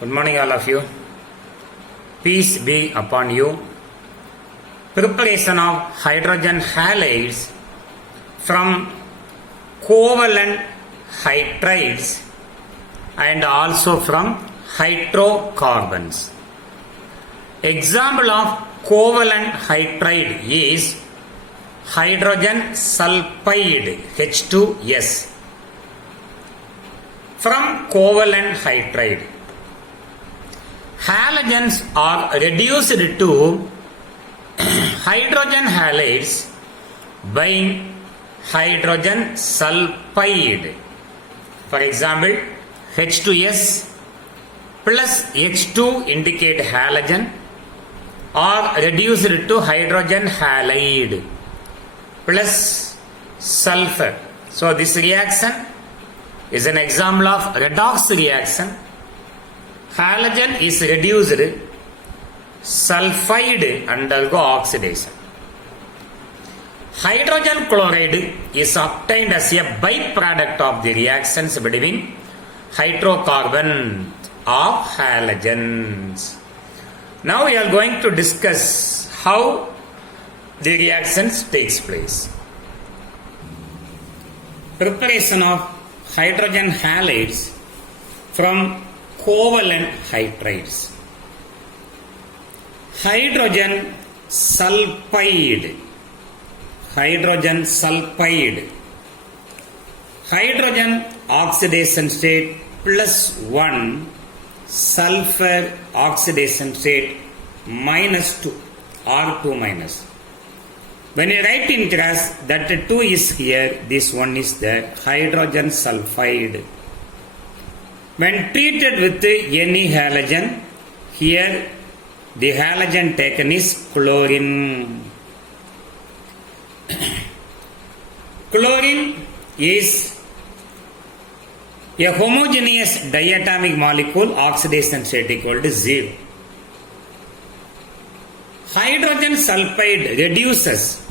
Good morning, all of you. Peace be upon you. Preparation of hydrogen halides from covalent hydrides and also from hydrocarbons. Example of covalent hydride is hydrogen sulfide H2S. From covalent hydride, halogens are reduced to hydrogen halides by hydrogen sulfide. For example, H2S plus H2 indicate halogen are reduced to hydrogen halide plus sulfur. So this reaction is an example of redox reaction. Halogen is reduced, sulfide undergo oxidation. Hydrogen chloride is obtained as a byproduct of the reactions between hydrocarbon of halogens. Now we are going to discuss how the reactions takes place. Preparation of hydrogen halides from covalent hydrides. Hydrogen sulfide. Hydrogen sulfide. Hydrogen oxidation state plus 1, sulfur oxidation state minus 2 or 2 minus. When you write in class that 2 is here, this one is there, hydrogen sulfide. When treated with any halogen, here the halogen taken is chlorine. Chlorine is a homogeneous diatomic molecule, oxidation state equal to 0. Hydrogen sulfide reduces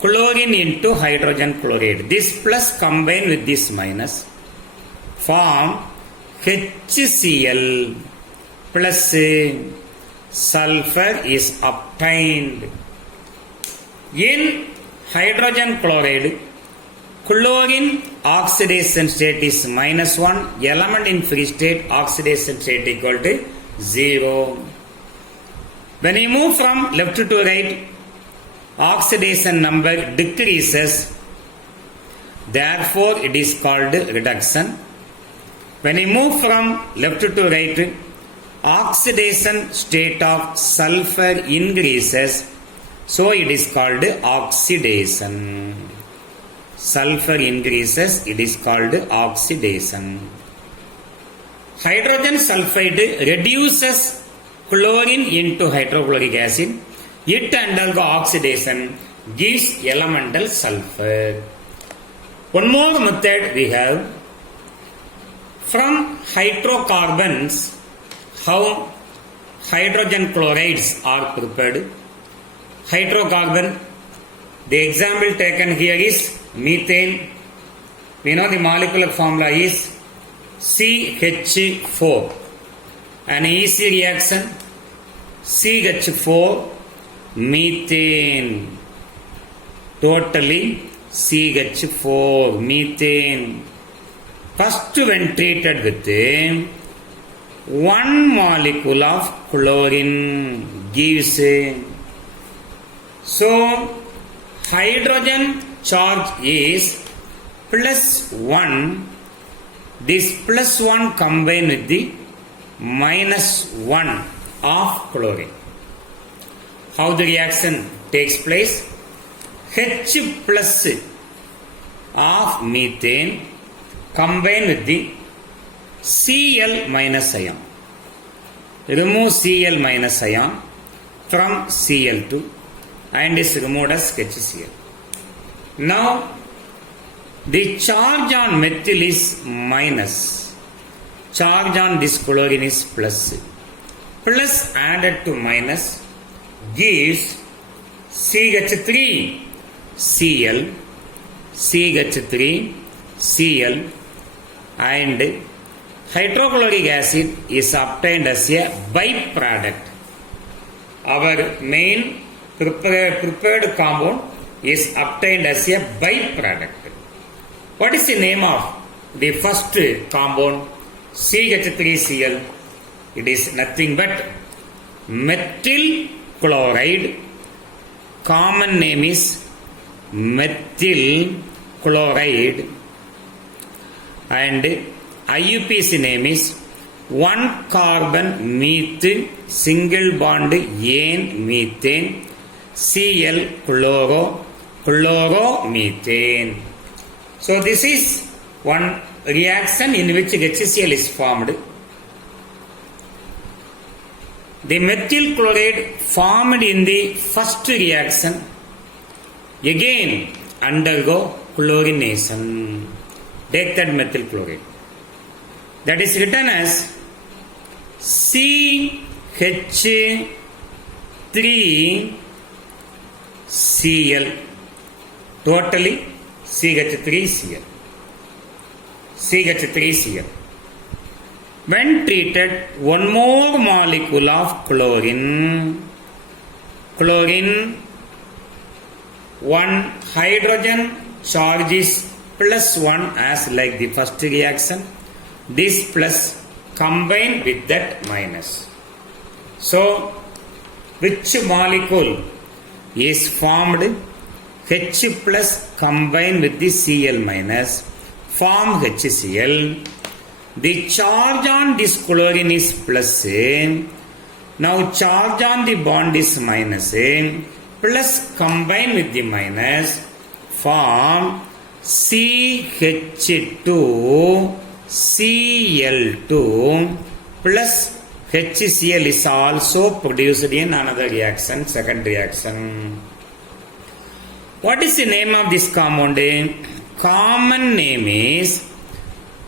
chlorine into hydrogen chloride. This plus combined with this minus form HCl plus sulfur is obtained. In hydrogen chloride, chlorine oxidation state is minus 1, element in free state oxidation state equal to 0. When you move from left to right, oxidation number decreases, therefore it is called reduction. When you move from left to right, oxidation state of sulfur increases, so it is called oxidation. Sulfur increases, it is called oxidation. Hydrogen sulfide reduces chlorine into hydrochloric acid. It undergo oxidation gives elemental sulfur. One more method we have. From hydrocarbons, how hydrogen chlorides are prepared. Hydrocarbon, the example taken here is methane. We know the molecular formula is CH4. An easy reaction, CH4 methane. Totally CH4 methane. First, when treated with one molecule of chlorine gives. So, hydrogen charge is plus 1. This plus 1 combined with the minus 1 of chlorine. How the reaction takes place? H plus of methane combined with the Cl minus ion. Remove Cl minus ion from Cl2 and is removed as HCl. Now the charge on methyl is minus. Charge on this chlorine is plus. Plus added to minus gives CH3 Cl, CH3 Cl and hydrochloric acid is obtained as a byproduct. Our main prepared compound is obtained as a byproduct. What is the name of the first compound? CH3Cl. It is nothing but methyl chloride. Common name is methyl chloride, and IUPAC name is 1 carbon meth single bond ane methane Cl chloromethane. So this is one reaction in which HCl is formed. The methyl chloride formed in the first reaction again undergo chlorination. Take that methyl chloride. That is written as CH3Cl. Totally CH3Cl. CH3Cl. When treated, one more molecule of chlorine, one hydrogen charge is +1 as like the first reaction. This plus combined with that minus. So, which molecule is formed? H plus combined with the Cl minus form HCl. The charge on this chlorine is plus. Now charge on the bond is minus. Plus combined with the minus form CH2Cl2 plus HCl is also produced in another reaction, second reaction. What is the name of this compound? Common name is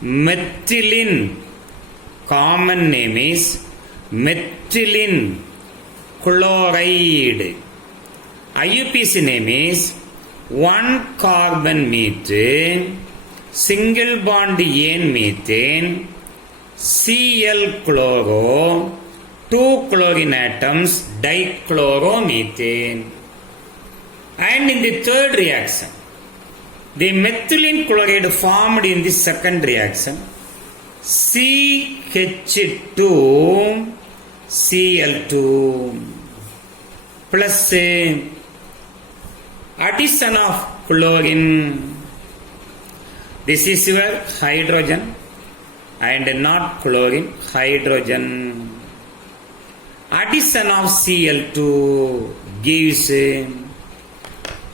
methylene. Common name is methylene chloride. IUPAC name is 1 carbon methane single bond ane methane Cl chloro 2 chlorine atoms dichloromethane. And in the third reaction, the methylene chloride formed in the second reaction CH2Cl2 plus addition of chlorine. This is your hydrogen and not chlorine, hydrogen. Addition of Cl2 gives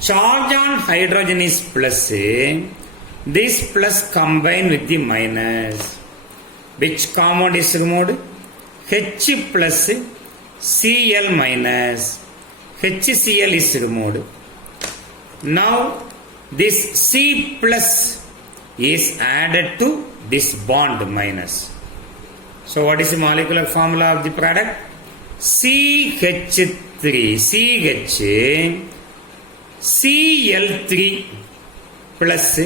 charge on hydrogen is plus. This plus combined with the minus. Which compound is removed? H plus Cl minus. HCl is removed. Now this C plus is added to this bond minus. So what is the molecular formula of the product? CH3 Cl3 plus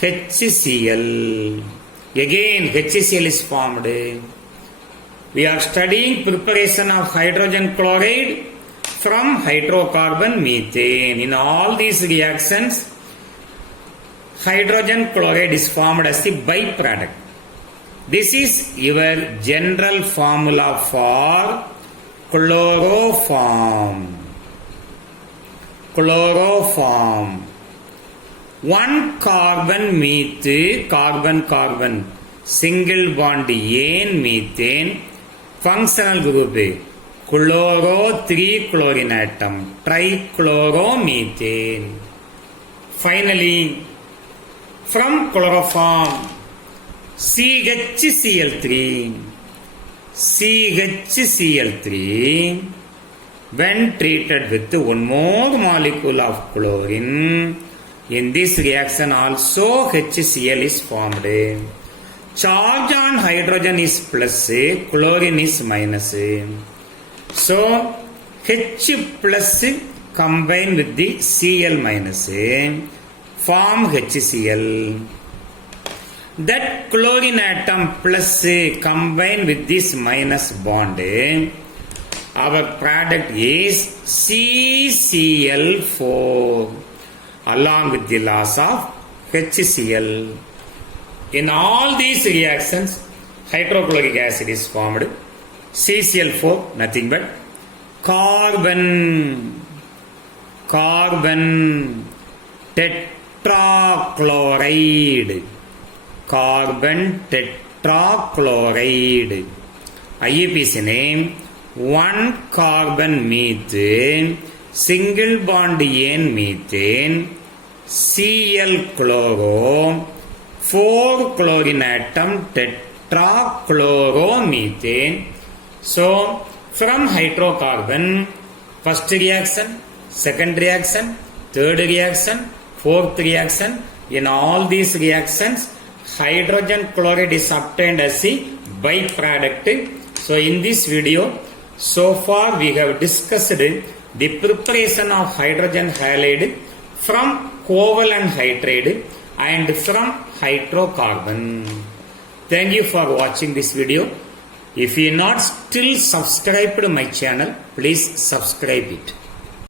HCl. Again HCl is formed. We are studying preparation of hydrogen chloride from hydrocarbon methane. In all these reactions, hydrogen chloride is formed as the byproduct. This is your general formula for chloroform. Chloroform. 1 carbon meth, carbon single bond ane methane functional group chloro 3 chlorine atom trichloromethane. Finally, from chloroform CHCl3 when treated with one more molecule of chlorine, in this reaction also HCl is formed. Charge on hydrogen is plus, chlorine is minus. So H plus combined with the Cl minus form HCl. that chlorine atom plus combine with this minus bond, our product is CCl4 along with the loss of HCl. In all these reactions, hydrochloric acid is formed. CCl4 nothing but carbon tetrachloride. Carbon tetrachloride. IUPAC name 1 carbon methane, single bond N methane, Cl chloro, 4 chlorine atom tetrachloromethane. So from hydrocarbon, first reaction, second reaction, third reaction, fourth reaction, in all these reactions, hydrogen chloride is obtained as a byproduct. So in this video, so far we have discussed the preparation of hydrogen halide from covalent hydride and from hydrocarbon. Thank you for watching this video. If you not still subscribed to my channel, please subscribe it.